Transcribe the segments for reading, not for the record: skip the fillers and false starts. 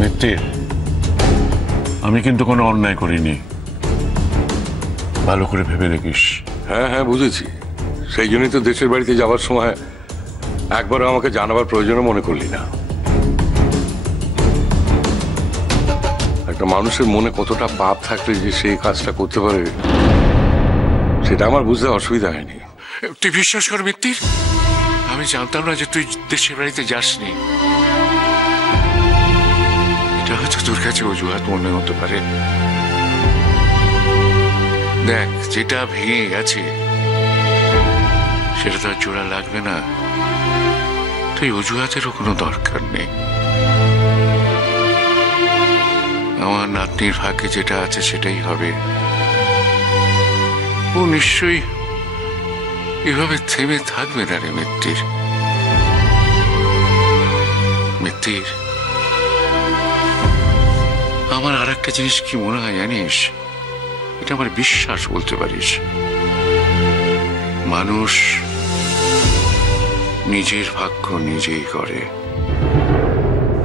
মিত্তির, আমি কিন্তু কোনো অন্যায় করিনি, ভালো করে ভেবে দেখিস। হ্যাঁ হ্যাঁ বুঝেছি, সেই জন্যই তো দেশের বাড়িতে যাওয়ার সময় একবারও আমাকে জানাবার প্রয়োজনও মনে করলি না। একটা মানুষের মনে কতটা পাপ থাকলে যে সেই কাজটা করতে পারে সেটা আমার বুঝতে অসুবিধা হয়নি। তুই বিশ্বাস কর মিত্তির, আমি জানতাম না যে তুই দেশের বাড়িতে যাসনি। এটা হয়তো তোর কাছে অজুহাত মনে হতে পারে। দেখ, যেটা ভেঙে গেছে সেটা তো আর জোড়া লাগবে না। তুই অজুহাতেরও কোনো দরকার নেই। আমার নাতনির ভাগ্যে যেটা আছে সেটাই হবে। ও নিশ্চয়ই এভাবে থেমে থাকবে না রে মিত্তির। মিত্তির, আমার আর একটা জিনিস কি মনে হয় জানিস, এটা আমার বিশ্বাস বলতে পারিস। মানুষ নিজের ভাগ্য নিজেই করে।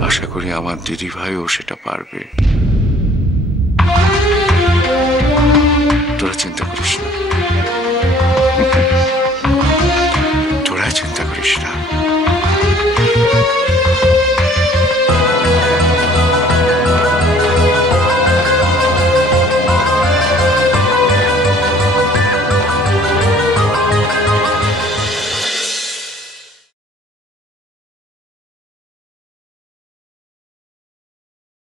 আশা করি আমার দিদি ভাইও সেটা পারবে। তোরা চিন্তা করিস না।